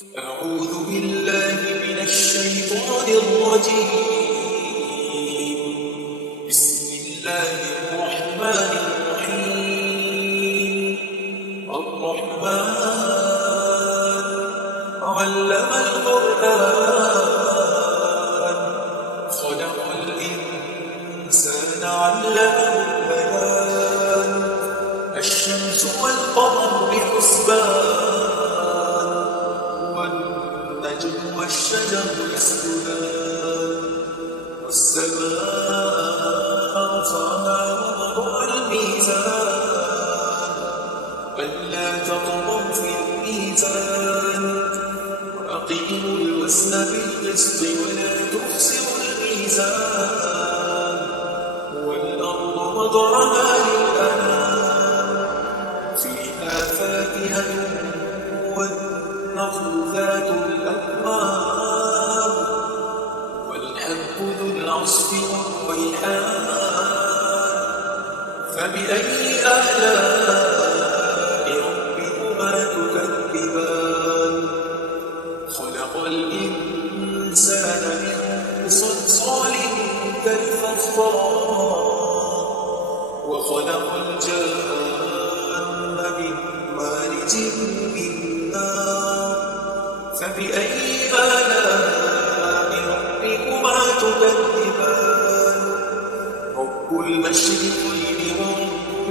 أعوذ بالله من الشيطان الرجيم. بسم الله الرحمن الرحيم. الرحمن علم القرآن خلق الإنسان علمه البيان. الشمس والقمر بحسبان والنجم والشجر يسجدان والسماء رفعها ووضع الميزان ألا تطغوا في الميزان وأقيموا الوزن بالقسط ولا تخسروا الميزان والأرض وضعها للأنام فيها فاكهة والنخل ذات الأكمام والحب ذو العصف والريحان فبأي آلاء ربكما تكذبان خلق الإنسان من صلصال كالفخار وخلق الجان من مارج من نار فبأي آلاء ربكما تكذبان رب المشرقين ورب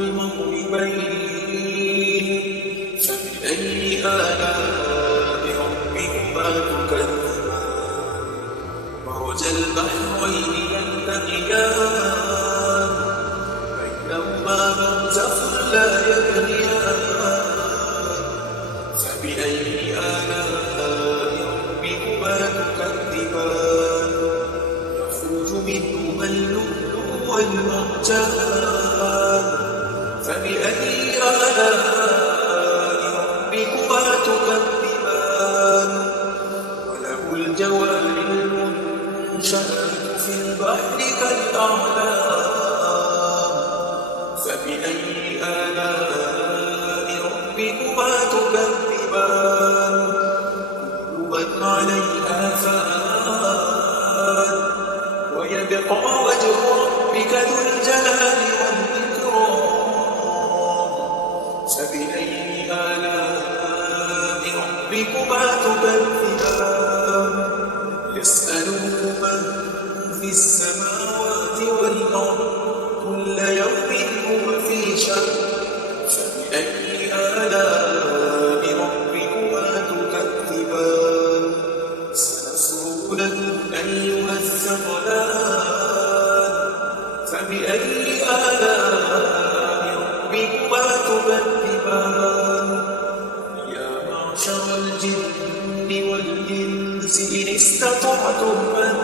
المغربين فبأي آلاء ربكما تكذبان مرج البحرين يلتقيان بينهما برزخ لا يبغيان فبأي آلاء ربكما تكذبان يخرج منهما اللؤلؤ والمرجان فبأي آلاء ربكما تكذبان وله الجوار المنشآت في البحر كالأعلام فبأي آلاء ربكما تكذبان كل من عليها فان ويبقى وجه ربك ذو الجلال والإكرام فبأي آلاء ربكما تكذبان يسأله من في السماوات والأرض كل يوم هو في شأن فبأي آلاء ربكما تكذبان سنفرغ لكم أيها الثقلان فبأي آلاء ربكما تكذبان يا معشر الجن والإنس إن استطعتم أن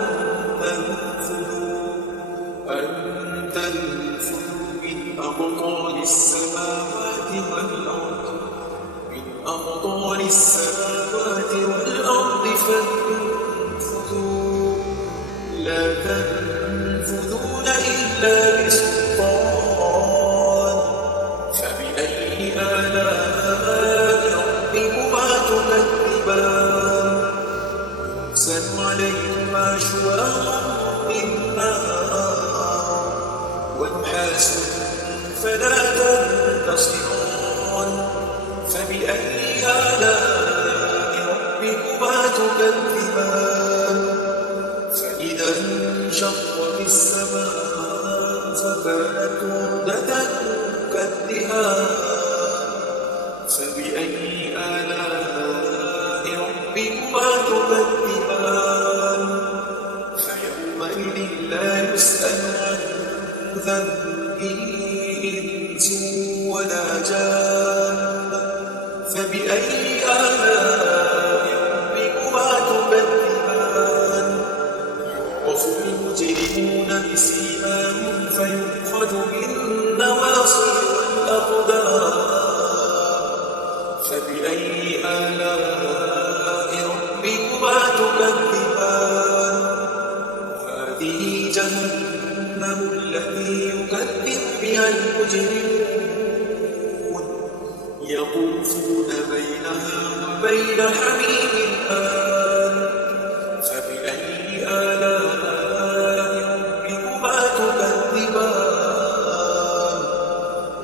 تنفذوا من أقطار السماوات والأرض فانفذوا لا تنفذون إلا بسلطان فبأي آلاء ربكما تكذبان يرسل عليهما شواظ من نار ونحاس فلا تنتصران فبأي آلاء ربكما تكذبان فإذا انشقت السماء فكانت وردة كالدهان فبأي آلاء ربكما تكذبان فيومئذ لا يسأل عن ذنبه إنس ولا جان فبأي آلاء ربكما تكذبان يعرف المجرمون بسيماهم فيؤخذ بالنواصي والأقدام فبأي آلاء ربكما تكذبان هذه جهنم التي يكذب بها المجرمون يطوفون بينها بين حميم آن فبأي آلاء ربكما تكذبان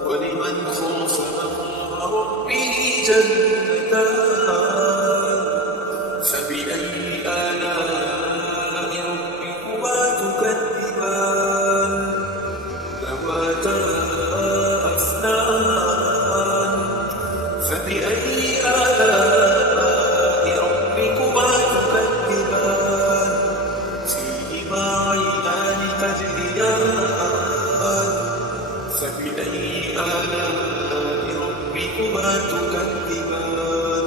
ولمن خاف مقام ربه جنتان فبأي آلاء ربكما تكذبان ذواتا أفنان فبأي آلاء ربكما تكذبان فيهما عينان تجريان فبأي آلاء ربكما تكذبان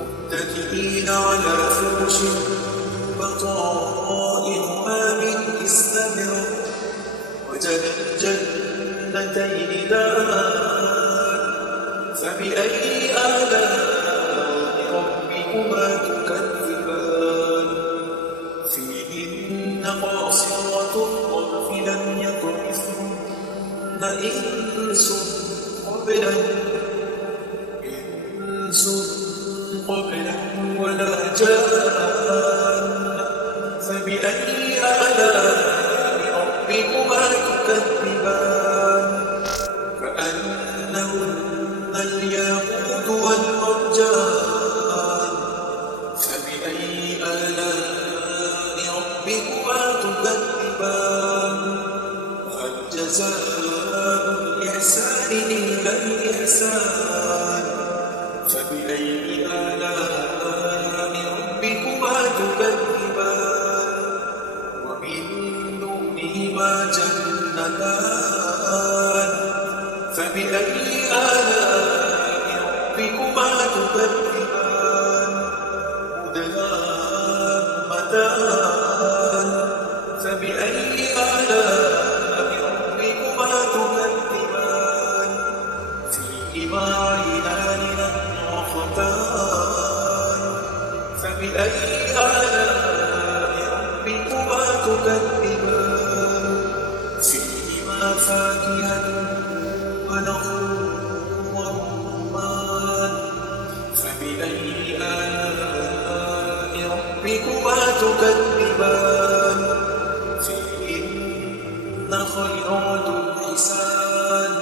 متكئين على فرش بطائنها من استبرق وجنى الجنتين دان فبأي آلاء ربكما تكذبان فيهن قاصرات الطرف لم يطمثهن إنس قبلهم ولا جان فبأي آلاء ربكما تكذبان كأنهن الياقوت والمرجان فبأي آلاء ربكما تكذبان هل جزاء الإحسان إلا الإحسان فبأي آلاء ربكما تكذبان ومن دونهما جنتان فبأي آلاء ربكما تكذبان مدهامتان فبأي آلاء ربكما تكذبان فيهما عينان نضاختان فبأي آلاء ربكما تكذبان فيهما فاكهة ونخل ورمان فبأي آلاء ربكما تكذبان فيهن خيرات حسان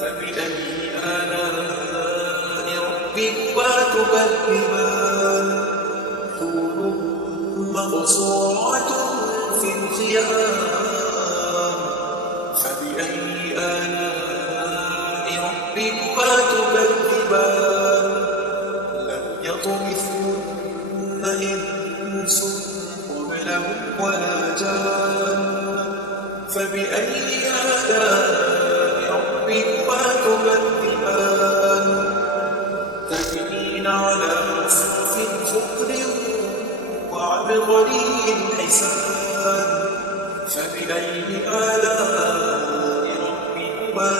فبأي آلاء ربكما تكذبان حور مقصورات في الخيام فبأي آلاء ربكما تكذبان لم يطمثهن إنس قبلهم ولا جان فبأي آلاء ربكما تكذبان متكئين على رفرف خضر وعبقري حسان فبأي آلاء ربكما